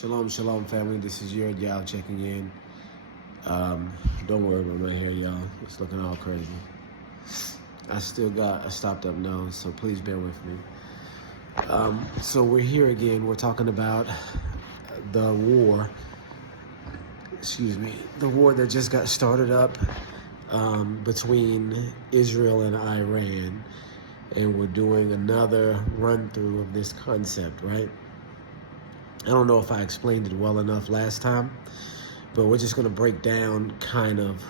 Shalom, shalom, family. This is your Yao checking in. Don't worry about my hair, y'all. It's looking all crazy. I still got a stopped up nose, so please bear with me. So we're here again. We're talking about the war. The war that just got started up between Israel and Iran, and we're doing another run through of this concept, right? I don't know if I explained it well enough last time, but we're just going to break down kind of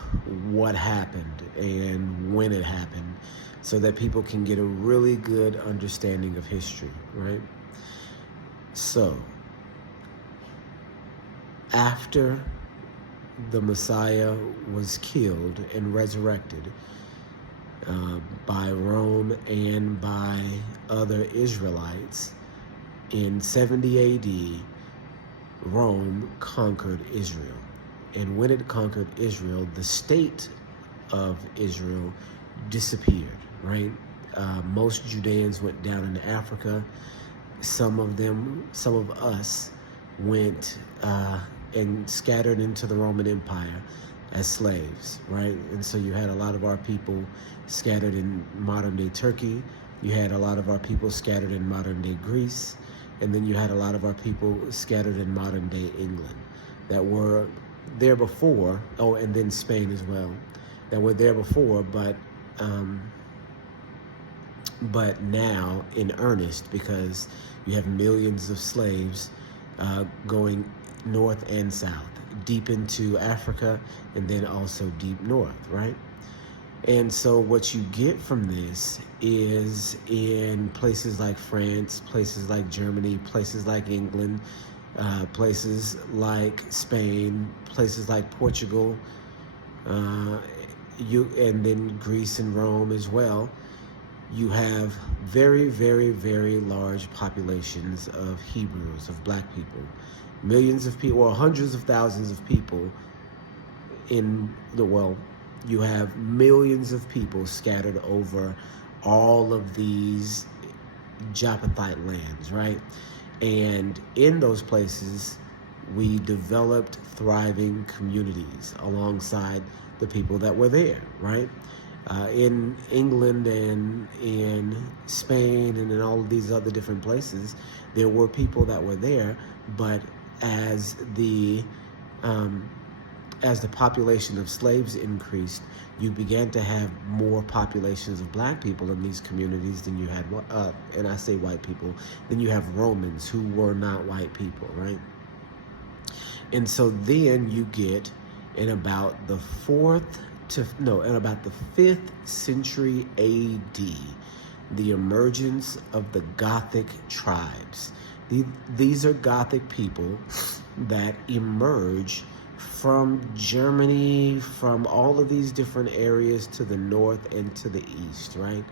what happened and when it happened so that people can get a really good understanding of history, right? So, after the Messiah was killed and resurrected by Rome and by other Israelites, in 70 AD, Rome conquered Israel. And when it conquered Israel, the state of Israel disappeared, right? Most Judeans went down into Africa. Some of us went and scattered into the Roman Empire as slaves, right? And so you had a lot of our people scattered in modern-day Turkey. You had a lot of our people scattered in modern-day Greece. And then you had a lot of our people scattered in modern-day England that were there before. Oh, and then Spain as well, that were there before, but now in earnest, because you have millions of slaves going north and south, deep into Africa, and then also deep north, right? And so what you get from this is in places like France, places like Germany, places like England, places like Spain, places like Portugal, and then Greece and Rome as well. You have very, very, very large populations of Hebrews, of black people. Millions of people, or hundreds of thousands of people in the world. You have millions of people scattered over all of these Japhethite lands, right? And in those places, we developed thriving communities alongside the people that were there, right? In England and in Spain and in all of these other different places, there were people that were there, but as the population of slaves increased, you began to have more populations of black people in these communities than you had, and I say white people, than you have Romans who were not white people, right? And so then you get in about the 5th century AD, the emergence of the Gothic tribes. These are Gothic people that emerge from Germany, from all of these different areas to the north and to the east, right?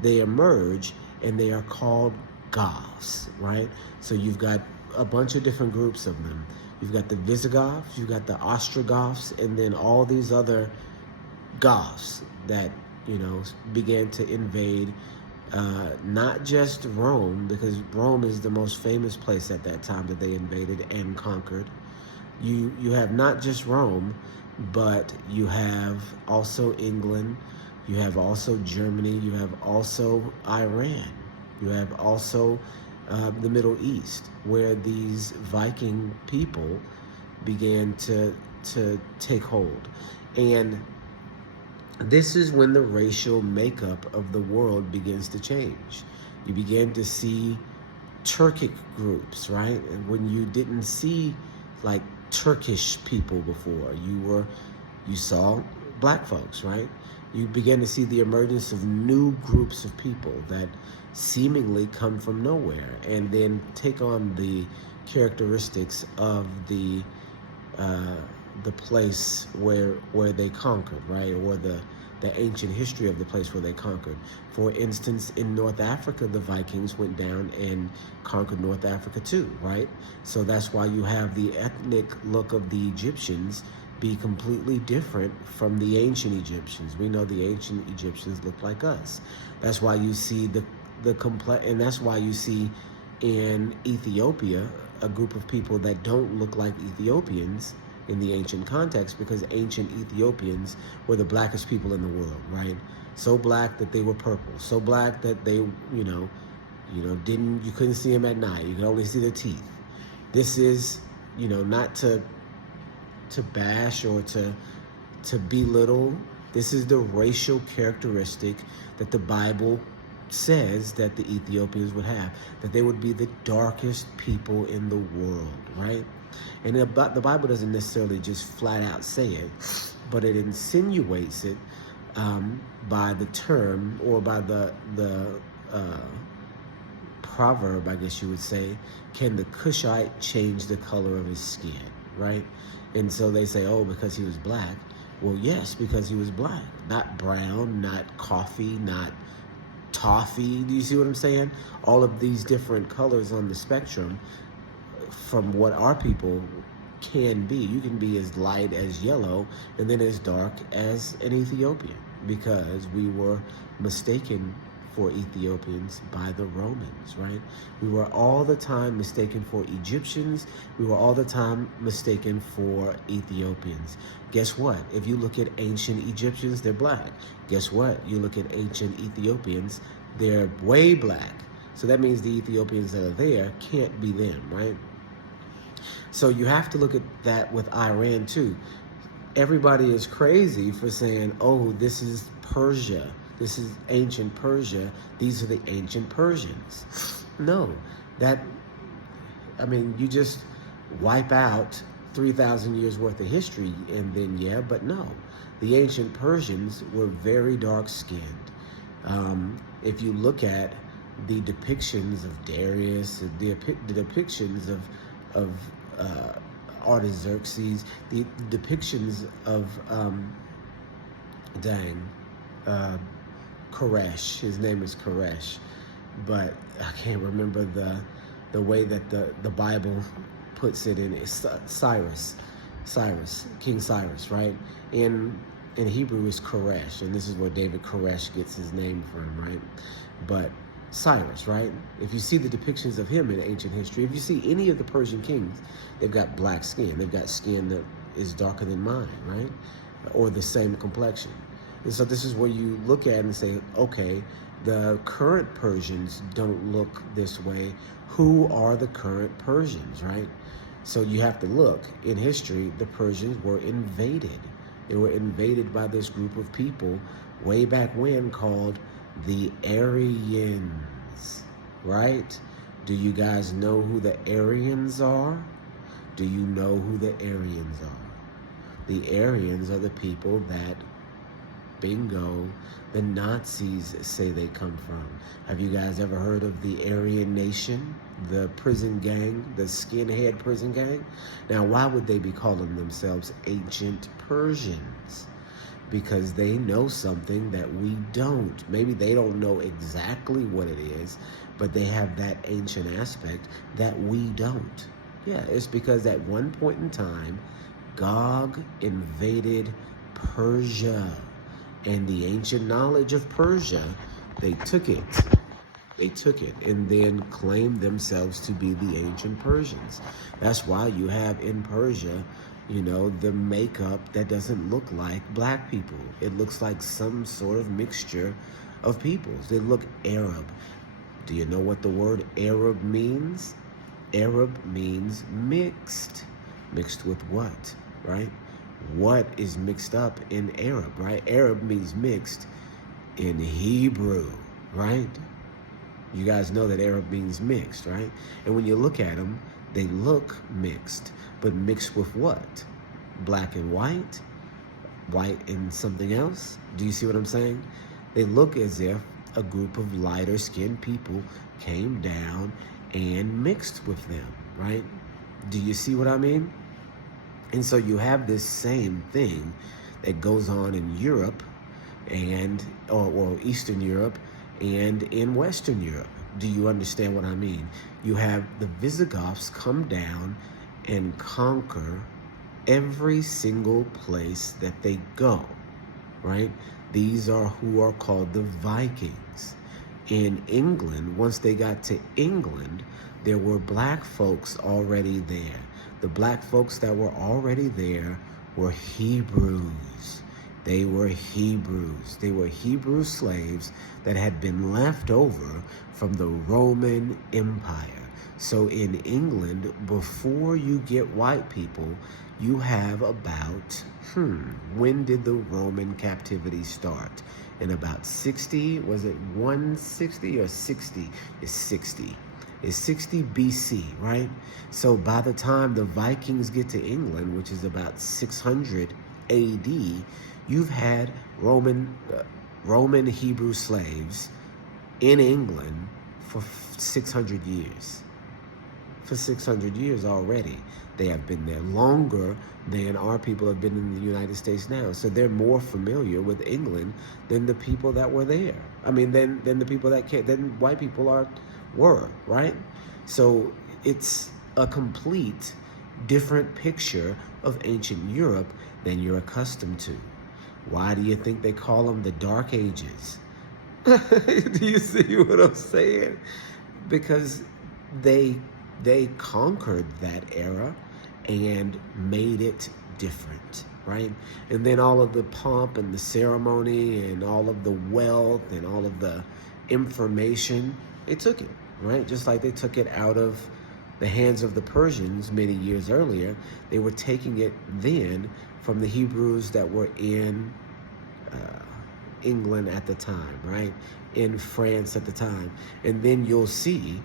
They emerge and they are called Goths, right? So you've got a bunch of different groups of them. You've got the Visigoths, you've got the Ostrogoths, and then all these other Goths that, began to invade not just Rome, because Rome is the most famous place at that time that they invaded and conquered. You have not just Rome, but you have also England, you have also Germany, you have also Iran, you have also the Middle East, where these Viking people began to take hold. And this is when the racial makeup of the world begins to change. You begin to see Turkic groups, right? And when you didn't see like Turkish people before, you saw black folks, right? You began to see the emergence of new groups of people that seemingly come from nowhere and then take on the characteristics of the place where they conquered, right? Or the ancient history of the place where they conquered. For instance, in North Africa, the Vikings went down and conquered North Africa too, right? So that's why you have the ethnic look of the Egyptians be completely different from the ancient Egyptians. We know the ancient Egyptians look like us. That's why you see and that's why you see in Ethiopia, a group of people that don't look like Ethiopians in the ancient context, because ancient Ethiopians were the blackest people in the world, right? So black that they were purple, so black that they, you couldn't see them at night. You could only see their teeth. This is, not to bash or to belittle. This is the racial characteristic that the Bible says that the Ethiopians would have, that they would be the darkest people in the world, right? And the Bible doesn't necessarily just flat out say it, but it insinuates it by the term, or by the proverb, I guess you would say, can the Cushite change the color of his skin, right? And so they say, oh, because he was black. Well, yes, because he was black, not brown, not coffee, not toffee. Do you see what I'm saying? All of these different colors on the spectrum from what our people can be. You can be as light as yellow and then as dark as an Ethiopian, because we were mistaken for Ethiopians by the Romans, right? We were all the time mistaken for Egyptians. We were all the time mistaken for Ethiopians. Guess what? If you look at ancient Egyptians, they're black. Guess what? You look at ancient Ethiopians, they're way black. So that means the Ethiopians that are there can't be them, right? So you have to look at that with Iran too. Everybody is crazy for saying, oh, this is Persia. This is ancient Persia. These are the ancient Persians. No, you just wipe out 3,000 years worth of history and then, yeah, but no. The ancient Persians were very dark-skinned. If you look at the depictions of Darius, the depictions of Artaxerxes, the depictions of Koresh. His name is Koresh, but I can't remember the way that the Bible puts it in. It's Cyrus, King Cyrus, right? In Hebrew is Koresh, and this is where David Koresh gets his name from, right? But Cyrus, right? If you see the depictions of him in ancient history, if you see any of the Persian kings, they've got black skin. They've got skin that is darker than mine, right? Or the same complexion. And so this is where you look at it and say, okay, the current Persians don't look this way. Who are the current Persians, right? So you have to look. In history, the Persians were invaded. They were invaded by this group of people way back when called the Aryans, right? Do you guys know who the Aryans are? Do you know who the Aryans are? The Aryans are the people that, bingo, the Nazis say they come from. Have you guys ever heard of the Aryan Nation, the prison gang, the skinhead prison gang? Now, why would they be calling themselves ancient Persians? Because they know something that we don't. Maybe they don't know exactly what it is, but they have that ancient aspect that we don't. Yeah, it's because at one point in time, Gog invaded Persia. And the ancient knowledge of Persia, they took it. They took it and then claimed themselves to be the ancient Persians. That's why you have in Persia, the makeup that doesn't look like black people. It looks like some sort of mixture of peoples. They look Arab. Do you know what the word Arab means? Arab means mixed. Mixed with what, right? What is mixed up in Arab, right? Arab means mixed in Hebrew, right? You guys know that Arab means mixed, right? And when you look at them, they look mixed, but mixed with what? Black and white? White and something else? Do you see what I'm saying? They look as if a group of lighter skinned people came down and mixed with them, right? Do you see what I mean? And so you have this same thing that goes on in Europe or Eastern Europe and in Western Europe. Do you understand what I mean? You have the Visigoths come down and conquer every single place that they go, right? These are who are called the Vikings. In England, once they got to England, there were black folks already there. The black folks that were already there were Hebrews. They were Hebrews. They were Hebrew slaves that had been left over from the Roman Empire. So in England, before you get white people, you have about, when did the Roman captivity start? In about 60, was it 160 or 60? It's 60. It's 60 BC, right? So by the time the Vikings get to England, which is about 600 AD, you've had Roman Hebrew slaves in England for 600 years. For 600 years already. They have been there longer than our people have been in the United States now. So they're more familiar with England than the people that were there. I mean, than the people that than white people were, right? So it's a complete different picture of ancient Europe than you're accustomed to. Why do you think they call them the Dark Ages? Do you see what I'm saying? Because they conquered that era and made it different, right? And then all of the pomp and the ceremony and all of the wealth and all of the information, they took it, right? Just like they took it out of the hands of the Persians many years earlier, they were taking it then from the Hebrews that were in England at the time, right? In France at the time. And then you'll see,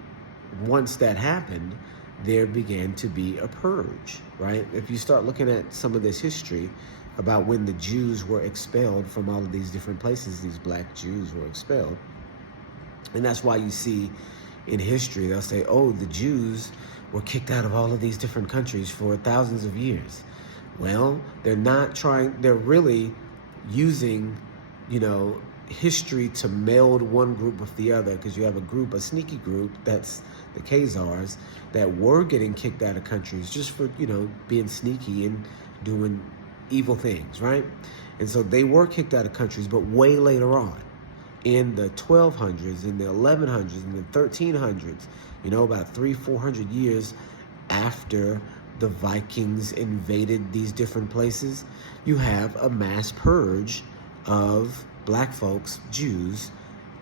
once that happened, there began to be a purge, right? If you start looking at some of this history about when the Jews were expelled from all of these different places, these black Jews were expelled. And that's why you see in history, they'll say, oh, the Jews were kicked out of all of these different countries for thousands of years. Well, they're really using, history to meld one group with the other, because you have a sneaky group, that's the Khazars, that were getting kicked out of countries just for, being sneaky and doing evil things, right? And so they were kicked out of countries, but way later on, in the 1200s, in the 1100s, in the 1300s, about 300-400 years after the Vikings invaded these different places, you have a mass purge of black folks, Jews,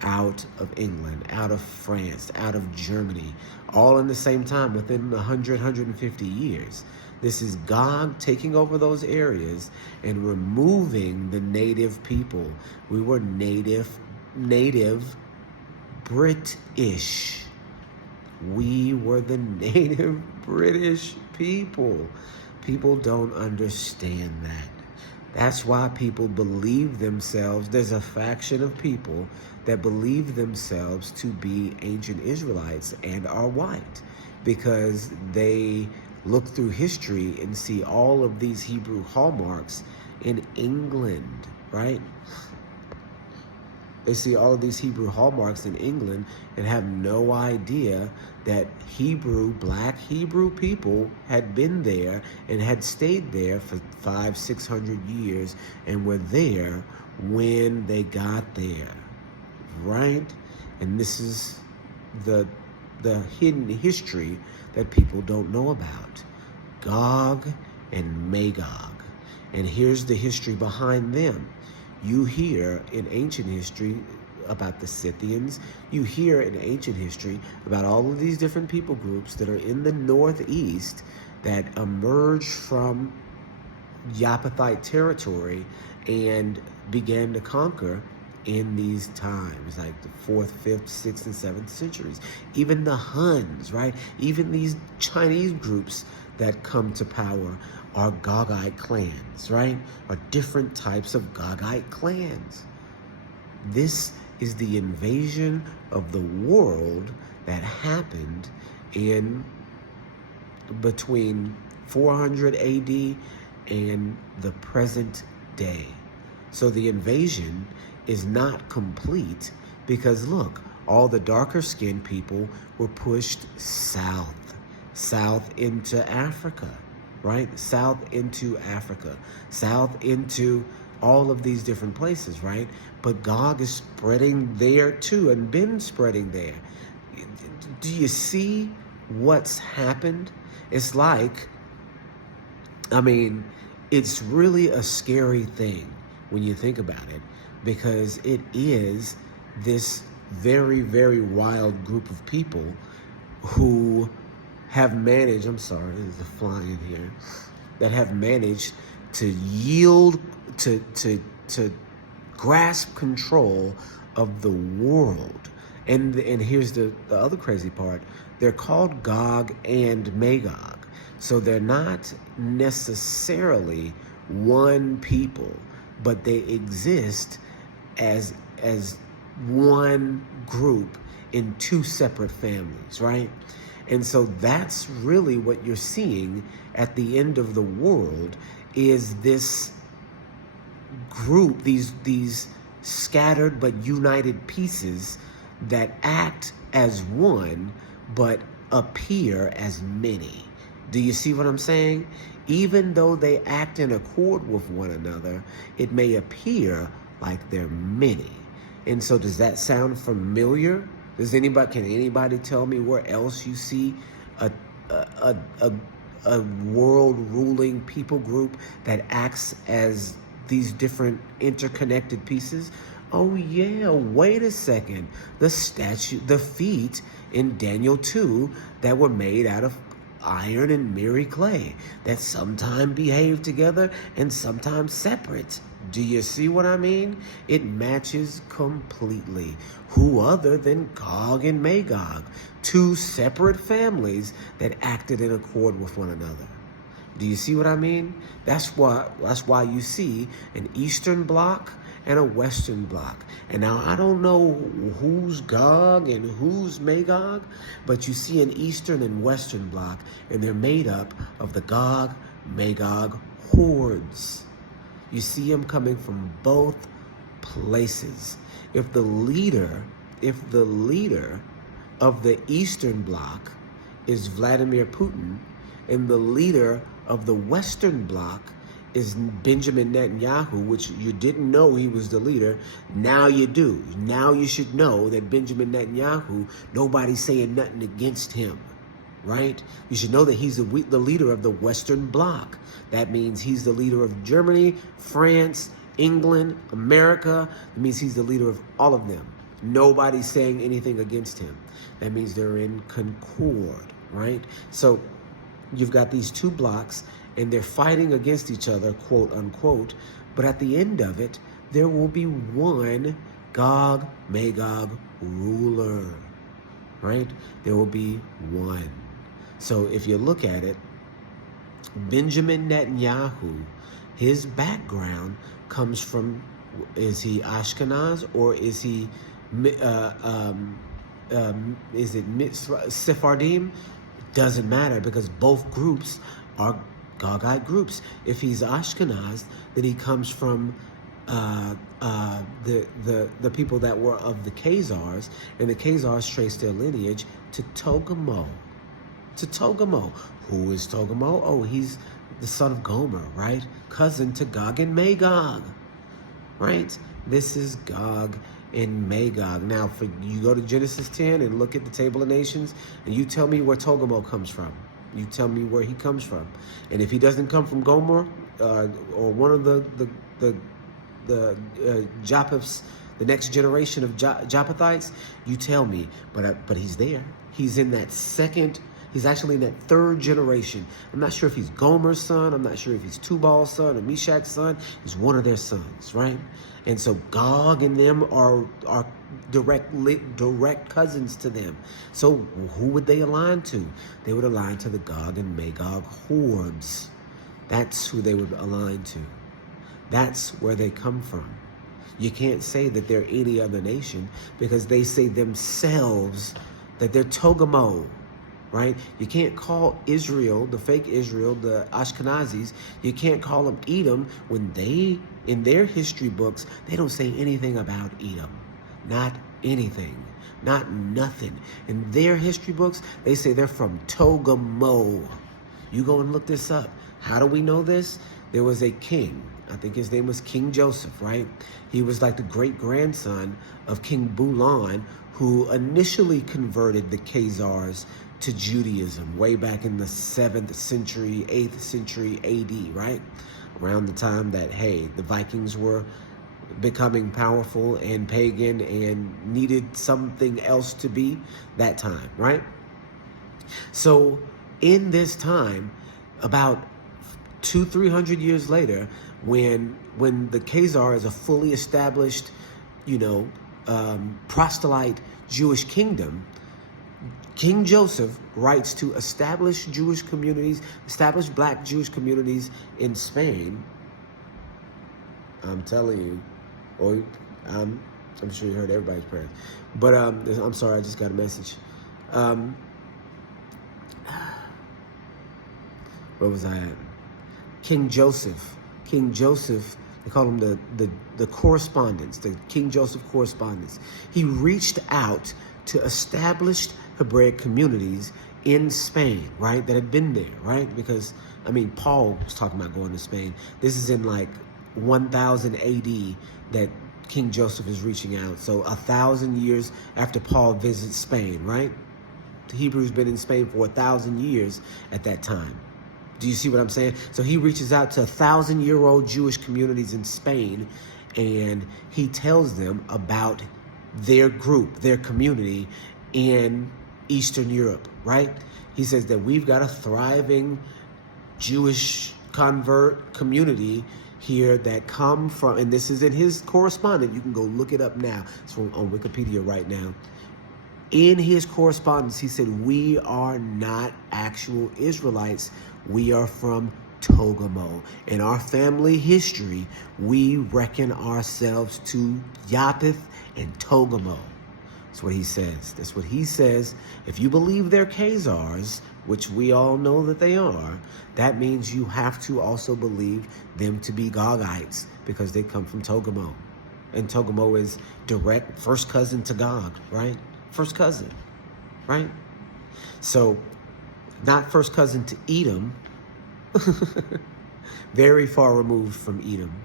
out of England, out of France, out of Germany, all in the same time within 150 years. This is God taking over those areas and removing the native people. We were native British. We were the native British people. People don't understand that. That's why people believe themselves. There's a faction of people that believe themselves to be ancient Israelites and are white, because they look through history and see all of these Hebrew hallmarks in England, right? They see all of these Hebrew hallmarks in England and have no idea that black Hebrew people had been there and had stayed there for 500-600 years and were there when they got there, right? And this is the hidden history that people don't know about. Gog and Magog. And here's the history behind them. You hear in ancient history about the Scythians. You hear in ancient history about all of these different people groups that are in the northeast that emerged from Yapethite territory and began to conquer in these times, like the 4th, 5th, 6th, and 7th centuries. Even the Huns, right? Even these Chinese groups that come to power are Gogite clans, right? Are different types of Gogite clans. This is the invasion of the world that happened in between 400 AD and the present day. So the invasion is not complete because, look, all the darker skinned people were pushed south into Africa, right? South into Africa, south into all of these different places, right? But Gog is spreading there too and been spreading there. Do you see what's happened, it's like, it's really a scary thing when you think about it, because it is this very, very wild group of people who have managed, I'm sorry, there's a fly in here, that have managed to yield, to grasp control of the world. And here's the other crazy part. They're called Gog and Magog. So they're not necessarily one people, but they exist as one group in two separate families, right? And so that's really what you're seeing at the end of the world, is this group, these scattered but united pieces that act as one but appear as many. Do you see what I'm saying? Even though they act in accord with one another, it may appear like they're many. And so does that sound familiar? Can anybody tell me where else you see a world ruling people group that acts as these different interconnected pieces? Oh yeah, wait a second. The feet in Daniel 2 that were made out of iron and mirror clay, that sometimes behave together and sometimes separate. Do you see what I mean? It matches completely. Who other than Gog and Magog, two separate families that acted in accord with one another. Do you see what I mean? That's why you see an Eastern bloc and a Western bloc. And now I don't know who's Gog and who's Magog, but you see an Eastern and Western bloc, and they're made up of the Gog, Magog hordes. You see them coming from both places. If the leader of the Eastern bloc is Vladimir Putin, and the leader of the Western bloc is Benjamin Netanyahu, which you didn't know he was the leader, now you do. Now you should know that Benjamin Netanyahu, nobody's saying nothing against him, right? You should know that he's the leader of the Western bloc. That means he's the leader of Germany, France, England, America. It means he's the leader of all of them. Nobody's saying anything against him. That means they're in concord, right? So you've got these two blocks, and they're fighting against each other, quote unquote. But at the end of it, there will be one Gog Magog ruler, right? There will be one. So if you look at it, Benjamin Netanyahu, his background comes from, is he Ashkenaz or is he, is it Sephardim? Doesn't matter, because both groups are Gogite groups. If he's Ashkenaz, then he comes from the people that were of the Khazars, and the Khazars trace their lineage to Togamo. Who is Togamo? Oh, he's the son of Gomer, right? Cousin to Gog and Magog, right? This is Gog and Magog. Now, you go to Genesis 10 and look at the Table of Nations, and you tell me where Togamo comes from. You tell me where he comes from. And if he doesn't come from Gomer, or one of the Japheths, the next generation of Japhethites, you tell me. But he's there. He's in that second. He's actually in that third generation. I'm not sure if he's Gomer's son. I'm not sure if he's Tubal's son or Meshach's son. He's one of their sons, right? And so Gog and them are direct cousins to them. So who would they align to? They would align to the Gog and Magog hordes. That's who they would align to. That's where they come from. You can't say that they're any other nation, because they say themselves that they're Togamo, right? You can't call Israel, the fake Israel, the Ashkenazis, you can't call them Edom when they, in their history books, they don't say anything about Edom. Not anything. Not nothing. In their history books, they say they're from Togamo. You go and look this up. How do we know this? There was a king. I think his name was King Joseph, right? He was like the great-grandson of King Bulan, who initially converted the Khazars to Judaism way back in the 7th century, 8th century AD, right? Around the time that, hey, the Vikings were becoming powerful and pagan and needed something else to be that time, right? So in this time, about 200-300 years later, when the Khazar is a fully established, proselyte Jewish kingdom, King Joseph writes to establish Jewish communities, establish black Jewish communities in Spain. I'm telling you, or I'm sure you heard everybody's prayers. But I'm sorry, I just got a message. Where was I at? King Joseph, they call him the correspondence, the King Joseph correspondence. He reached out to established Hebraic communities in Spain, right, that had been there, right? Because, Paul was talking about going to Spain. This is in like 1000 AD that King Joseph is reaching out. So 1,000 years after Paul visits Spain, right? The Hebrews been in Spain for 1,000 years at that time. Do you see what I'm saying? So he reaches out to 1,000-year-old Jewish communities in Spain, and he tells them about their group, their community in Eastern Europe, right? He says that we've got a thriving Jewish convert community here that come from, and this is in his correspondence. You can go look it up now. It's on Wikipedia right now. In his correspondence, he said, we are not actual Israelites. We are from Togamo. In our family history, we reckon ourselves to Japheth and Togamo. That's what he says. That's what he says. If you believe they're Khazars, which we all know that they are, that means you have to also believe them to be Gogites because they come from Togamo. And Togamo is direct first cousin to Gog, right? First cousin, right? So, not first cousin to Edom, very far removed from Edom,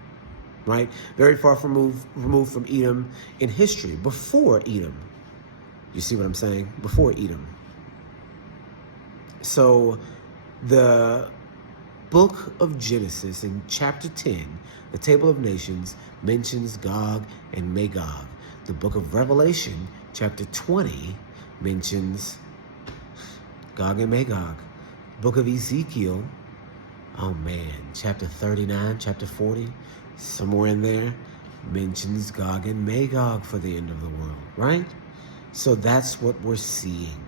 right? Very far removed from Edom in history, before Edom. You see what I'm saying? Before Edom. So, the book of Genesis in chapter 10, the Table of Nations, mentions Gog and Magog. The book of Revelation, chapter 20, mentions Gog and Magog. Book of Ezekiel, chapter 39, chapter 40, somewhere in there, mentions Gog and Magog for the end of the world, right? So that's what we're seeing.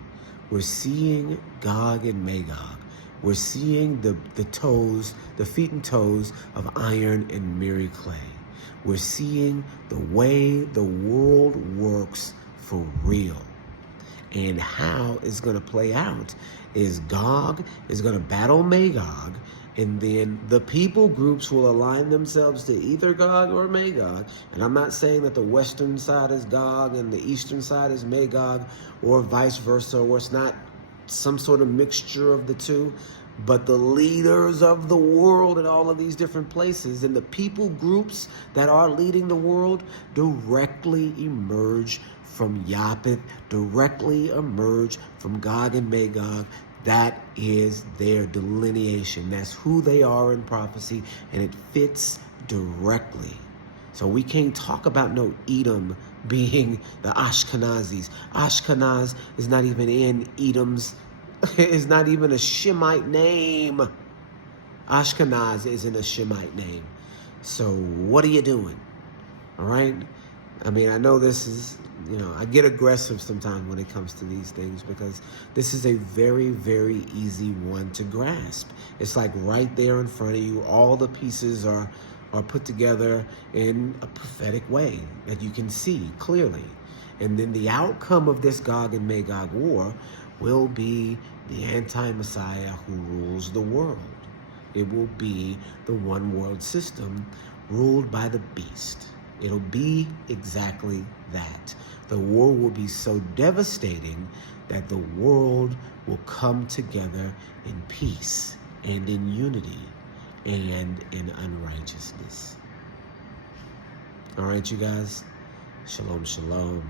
We're seeing Gog and Magog. We're seeing the feet and toes of iron and mirror clay. We're seeing the way the world works for real. And how it's going to play out is Gog is going to battle Magog, and then the people groups will align themselves to either Gog or Magog. And I'm not saying that the western side is Gog and the eastern side is Magog, or vice versa, or it's not some sort of mixture of the two. But the leaders of the world in all of these different places and the people groups that are leading the world directly emerge from Japheth, directly emerge from Gog and Magog. That is their delineation. That's who they are in prophecy, and it fits directly. So we can't talk about no Edom being the Ashkenazis. Ashkenaz is not even in Edom's, is not even a Shemite name. Ashkenaz isn't a Shemite name. So what are you doing? All right? I know this is, I get aggressive sometimes when it comes to these things because this is a very, very easy one to grasp. It's like right there in front of you. All the pieces are put together in a prophetic way that you can see clearly. And then the outcome of this Gog and Magog war will be the anti-Messiah who rules the world. It will be the one world system ruled by the beast. It'll be exactly that. The war will be so devastating that the world will come together in peace and in unity and in unrighteousness. All right, you guys. Shalom, shalom.